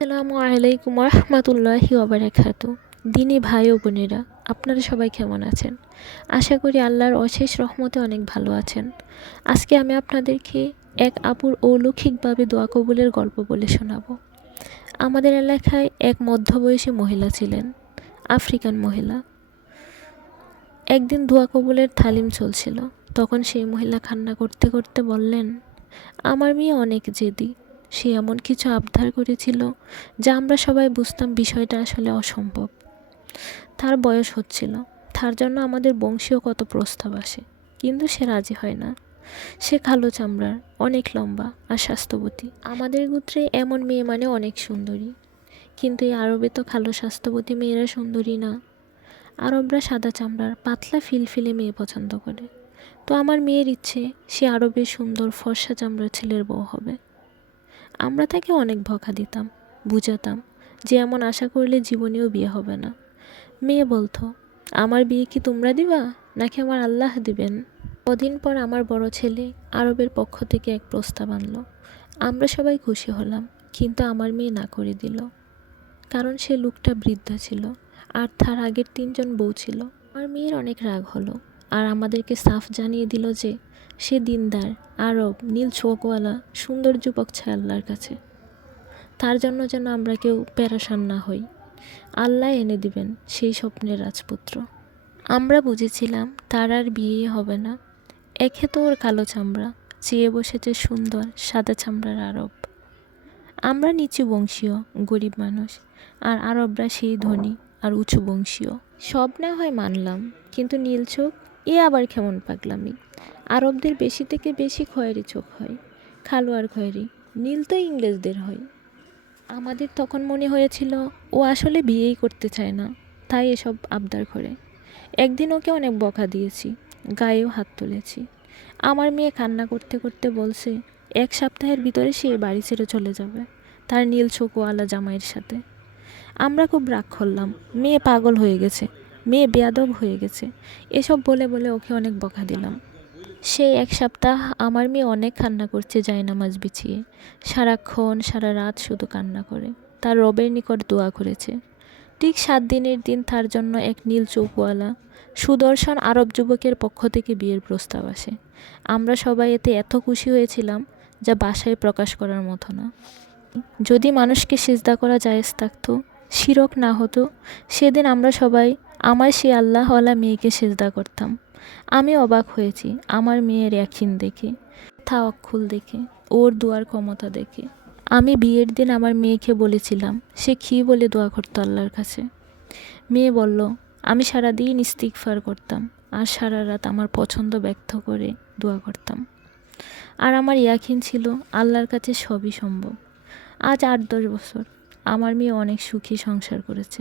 আসসালামু আলাইকুম রহমতুল্লাহি ওবারাকাতু। দিনী ভাই ও বোনেরা, আপনারা সবাই কেমন আছেন? আশা করি আল্লাহর অশেষ রহমতে অনেক ভালো আছেন। আজকে আমি আপনাদেরকে এক আপুর অলৌকিকভাবে দোয়া কবুলের গল্প বলে শোনাবো। আমাদের এলাকায় এক মধ্যবয়সী মহিলা ছিলেন, আফ্রিকান মহিলা। একদিন দোয়া কবুলের তালিম চলছিল। তখন সেই মহিলা কান্না করতে করতে বললেন, আমার মেয়ে অনেক জেদি। সে এমন কিছু আবদার করেছিল যা আমরা সবাই বুঝতাম বিষয়টা আসলে অসম্ভব। তার বয়স হচ্ছিল, তার জন্য আমাদের বংশীয় কত প্রস্তাব আসে, কিন্তু সে রাজি হয় না। সে কালো চামড়ার, অনেক লম্বা আর স্বাস্থ্যবতী। আমাদের গোত্রে এমন মেয়ে মানে অনেক সুন্দরী, কিন্তু এই আরবে তো কালো স্বাস্থ্যবতী মেয়েরা সুন্দরী না। আরবরা সাদা চামড়ার পাতলা ফিলফিলে মেয়ে পছন্দ করে। তো আমার মেয়ের ইচ্ছে সে আরবের সুন্দর ফর্সা চামড়ার ছেলের বউ হবে। আমরা তাকে অনেক বকা দিতাম, বুঝাতাম যে এমন আশা করলে জীবনেও বিয়ে হবে না। মেয়ে বলতো, আমার বিয়ে কি তোমরা দিবা নাকি আমার আল্লাহ দিবেন? কদিন পর আমার বড় ছেলে আরবের পক্ষ থেকে এক প্রস্তাব আনলো। আমরা সবাই খুশি হলাম, কিন্তু আমার মেয়ে না করে দিল। কারণ সে লোকটা বৃদ্ধ ছিল আর তার আগের 3জন বউ ছিল। আমার মেয়ের অনেক রাগ হলো আর আমাদেরকে সাফ জানিয়ে দিল যে সে দিনদার, আরব, নীল চোখওয়ালা সুন্দর যুবক চায় আল্লাহর কাছে। তার জন্য যেন আমরা কেউ পেরেশান না হই। আল্লাহ এনে দিবেন সেই স্বপ্নের রাজপুত্র। আমরা বুঝেছিলাম তার আর বিয়েই হবে না। একে তো ওর কালো চামড়া, চেয়ে বসেছে সুন্দর সাদা চামড়ার আরব। আমরা নিচু বংশীয় গরিব মানুষ, আর আরবরা সেই ধনী আর উঁচু বংশীয়। সব না হয় মানলাম, কিন্তু নীল চোখ, এ আবার কেমন পাগলামি। আরবদের বেশি থেকে বেশি খয়েরি চোখ হয়, কালো আর খয়েরি। নীল তো ইংরেজদের হয়। আমাদের তখন মনে হয়েছিল ও আসলে বিয়েই করতে চায় না, তাই এসব আবদার করে। একদিন ওকে অনেক বকা দিয়েছি, গায়েও হাত তুলেছি। আমার মেয়ে কান্না করতে করতে বলছে 1 সপ্তাহের ভিতরে সে বাড়ি ছেড়ে চলে যাবে তার নীল চোখওয়ালা জামাইয়ের সাথে। আমরা খুব রাগ করলাম, মেয়ে পাগল হয়ে গেছে, মেয়ে বেয়াদব হয়ে গেছে, এসব বলে বলে ওকে অনেক বকা দিলাম। সেই 1 সপ্তাহ আমার মেয়ে অনেক কান্না করছে জায়নামাজ বিছিয়ে, সারাক্ষণ সারা রাত শুধু কান্না করে, তার রবের নিকট দোয়া করেছে। ঠিক 7 দিনের দিন তার জন্য এক নীল চোখওয়ালা সুদর্শন আরব যুবকের পক্ষ থেকে বিয়ের প্রস্তাব আসে। আমরা সবাই এতে এত খুশি হয়েছিলাম যা ভাষায় প্রকাশ করার মতো না। যদি মানুষকে সিজদা করা জায়েজ থাকতো, শিরক না হতো, সেদিন আমরা সবাই আমার সেই আল্লাহওয়ালা মেয়েকে সিজদা করতাম। আমি অবাক হয়েছি আমার মেয়ের ইয়াকিন দেখে, তাওয়াক্কুল দেখে, ওর দোয়ার ক্ষমতা দেখে। আমি বিয়ের দিন আমার মেয়েকে বলেছিলাম সে কী বলে দোয়া করতো আল্লাহর কাছে। মেয়ে বলল, আমি সারাদিন ইস্তিগফার করতাম আর সারা রাত আমার পছন্দ ব্যক্ত করে দোয়া করতাম। আর আমার ইয়াকিন ছিল আল্লাহর কাছে সবই সম্ভব। আজ 8-10 বছর আমার মেয়ে অনেক সুখী সংসার করেছে।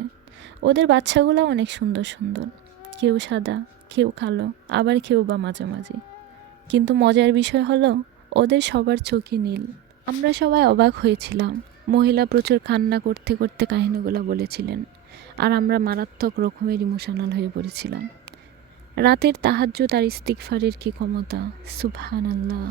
ওদের বাচ্চাগুলো অনেক সুন্দর সুন্দর, কেউ সাদা, কেউ কালো, আবার কেউ বা মাঝামাঝি। কিন্তু মজার বিষয় হলো ওদের সবার চোখই নীল। আমরা সবাই অবাক হয়েছিলাম। মহিলা প্রচুর কান্না করতে করতে কাহিনীগুলো বলেছিলেন, আর আমরা মারাত্মক রকমের ইমোশনাল হয়ে পড়েছিলাম। রাতের তাহাজ্জুদ আর ইস্তিগফারের কী ক্ষমতা! সুবহানাল্লাহ।